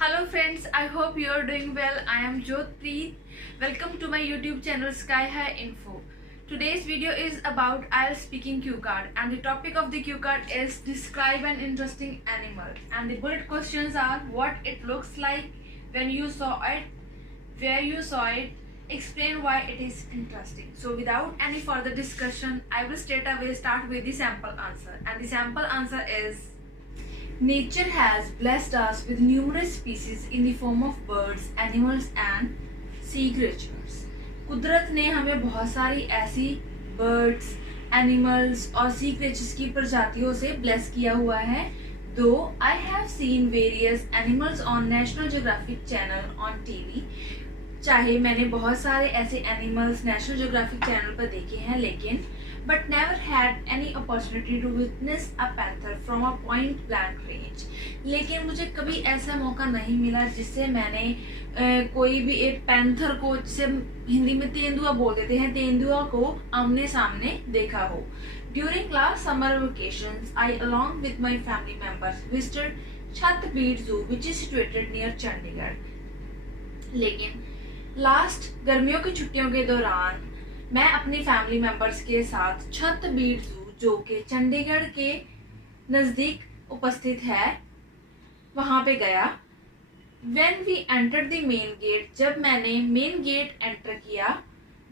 Hello friends, I hope you are doing well. I am Jyotpreet. Welcome to my YouTube channel Sky High Info. Today's video is about Ielts speaking cue card, and the topic of the cue card is describe an interesting animal. And the bullet questions are what it looks like, when you saw it, where you saw it, explain why it is interesting. So without any further discussion, I will straight away start with the sample answer. And the sample answer is nature has blessed us with numerous species in the form of birds, animals and sea creatures. कुदरत ने हमें बहुत सारी ऐसी birds, animals और sea creatures की प्रजातियों से ब्लेस किया हुआ है. दो I have seen various animals on national geographic channel on TV. चाहे मैंने बहुत सारे ऐसे एनिमल्स नेशनल ज्योग्राफिक चैनल पर देखे हैं, लेकिन but never had any opportunity to witness a panther from a point blank range. लेकिन मुझे कभी ऐसा मौका नहीं मिला जिससे मैंने कोई भी एक पैंथर को, जिसे हिंदी में तेंदुआ बोल देते हैं, तेंदुआ को आमने सामने देखा हो. During last summer vacations, I along with my family members visited Chatbir Zoo, which is situated near Chandigarh. लेकिन लास्ट गर्मियों की छुट्टियों के दौरान मैं अपनी फैमिली मेंबर्स के साथ छतबीर जू, जो कि चंडीगढ़ के नज़दीक उपस्थित है, वहाँ पे गया. When we entered the main gate, जब मैंने मेन गेट एंटर किया,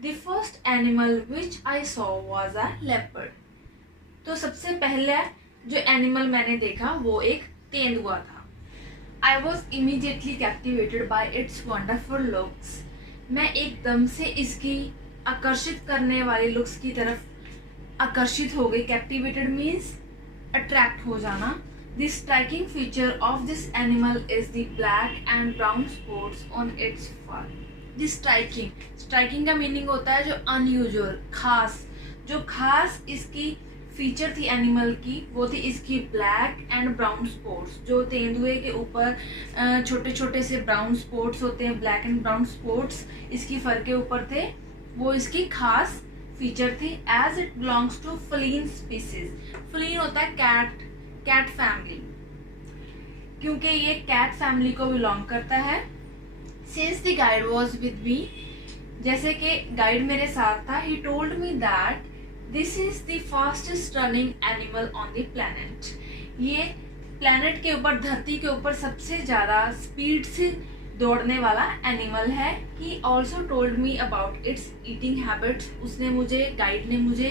the first animal which I saw was a leopard. तो सबसे पहले जो एनिमल मैंने देखा वो एक तेंदुआ था. I was immediately captivated by its wonderful looks. मैं एकदम से इसकी आकर्षित करने वाली लुक्स की तरफ आकर्षित हो गई. कैप्टिवेटेड मीन्स अट्रैक्ट हो जाना. The striking feature of this animal is the black and brown spots on it's for. The striking का मीनिंग होता है जो अनयूजुअल, खास. जो खास इसकी फीचर थी एनिमल की, वो थी इसकी ब्लैक एंड ब्राउन स्पॉट्स. जो तेंदुए के ऊपर छोटे छोटे से ब्राउन स्पॉट्स होते हैं, ब्लैक एंड ब्राउन स्पॉट्स इसकी फर के ऊपर थे, वो इसकी खास फीचर थी. As it belongs to feline species. Feline होता है कैट फैमिली, क्योंकि ये कैट फैमिली को बिलोंग करता है. Since the guide was with me, जैसे कि गाइड मेरे साथ था, he told me that this is the fastest running animal on the planet. ये प्लैनेट के ऊपर, धरती के ऊपर सबसे ज्यादा स्पीड से दौड़ने वाला एनिमल है. He also told me about it's eating habits. उसने मुझे, गाइड ने मुझे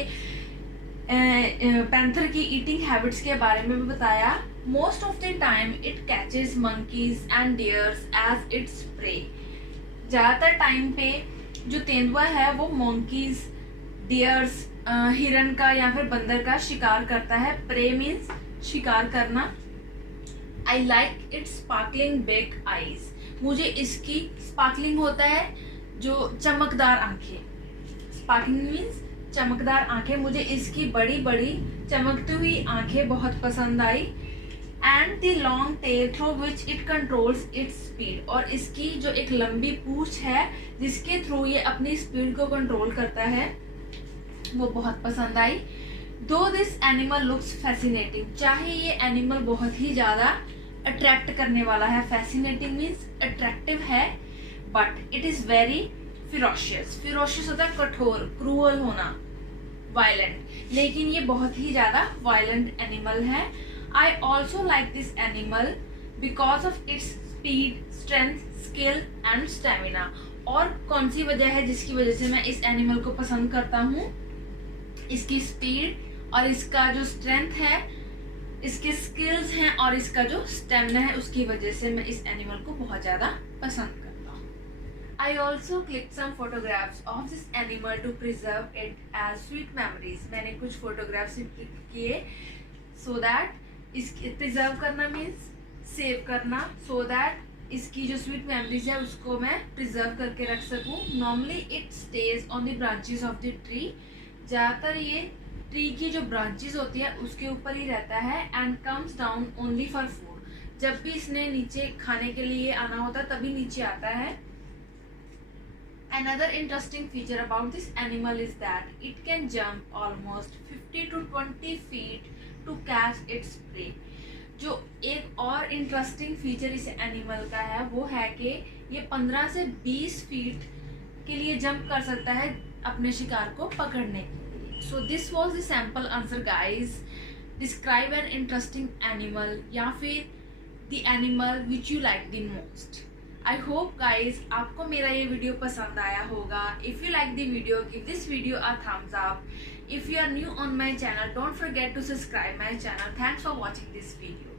पैंथर की ईटिंग हैबिट्स के बारे में भी बताया. Most of the time it catches monkeys and deers as its prey. ज्यादातर टाइम पे जो तेंदुआ है वो मंकीज, डियर्स, हिरन का या फिर बंदर का शिकार करता है. प्रे मीन्स शिकार करना. I like it's sparkling big eyes. मुझे इसकी स्पार्कलिंग होता है जो चमकदार आंखें. स्पार्कलिंग मीन्स चमकदार आंखें. मुझे इसकी बड़ी बड़ी चमकती हुई आंखें बहुत पसंद आई. And the long tail through which it controls its speed. और इसकी जो एक लंबी पूंछ है जिसके थ्रू ये अपनी स्पीड को कंट्रोल करता है, वो बहुत पसंद आई. दो दिस एनिमल लुक्स फैसिनेटिंग. चाहे ये एनिमल बहुत ही ज्यादा अट्रैक्ट करने वाला है, फैसिनेटिंग मीन्स अट्रैक्टिव है, but it is very ferocious. Ferocious होता है कठोर, क्रूअल होना, वायलेंट. लेकिन ये बहुत ही ज्यादा वायलेंट एनिमल है. I also like this animal because of its speed, strength, skill and stamina. और कौन सी वजह है जिसकी वजह से मैं इस एनिमल को पसंद करता हूँ? इसकी स्पीड और इसका जो स्ट्रेंथ है, इसके स्किल्स हैं और इसका जो स्टेमिना है, उसकी वजह से मैं इस एनिमल को बहुत ज्यादा पसंद करता हूँ. I also click some photographs of this animal to preserve it as sweet memories. मैंने कुछ फोटोग्राफ्स क्लिक किए सो दैट इसकी प्रिजर्व करना मीन्स सेव करना, सो दैट इसकी जो स्वीट मेमोरीज है उसको मैं प्रिजर्व करके रख सकूँ. Normally it stage on the branches of the tree. ज्यादातर ये ट्री की जो ब्रांचेस होती है उसके ऊपर ही रहता है. And comes down only for food. जब भी इसने नीचे खाने के लिए आना होता है तभी नीचे आता है. Another interesting feature about this animal is that it can jump almost 50 to 20 feet to catch its prey. जो एक और इंटरेस्टिंग फीचर इस एनिमल का है वो है कि ये 15 से 20 फीट के लिए जंप कर सकता है अपने शिकार को पकड़ने के लिए। So this was the sample answer guys. Describe an interesting animal या फिर the animal which you like the most. I hope guys आपको मेरा ये वीडियो पसंद आया होगा। If you like the video, give this video a thumbs up. If you are new on my channel, don't forget to subscribe my channel. Thanks for watching this video.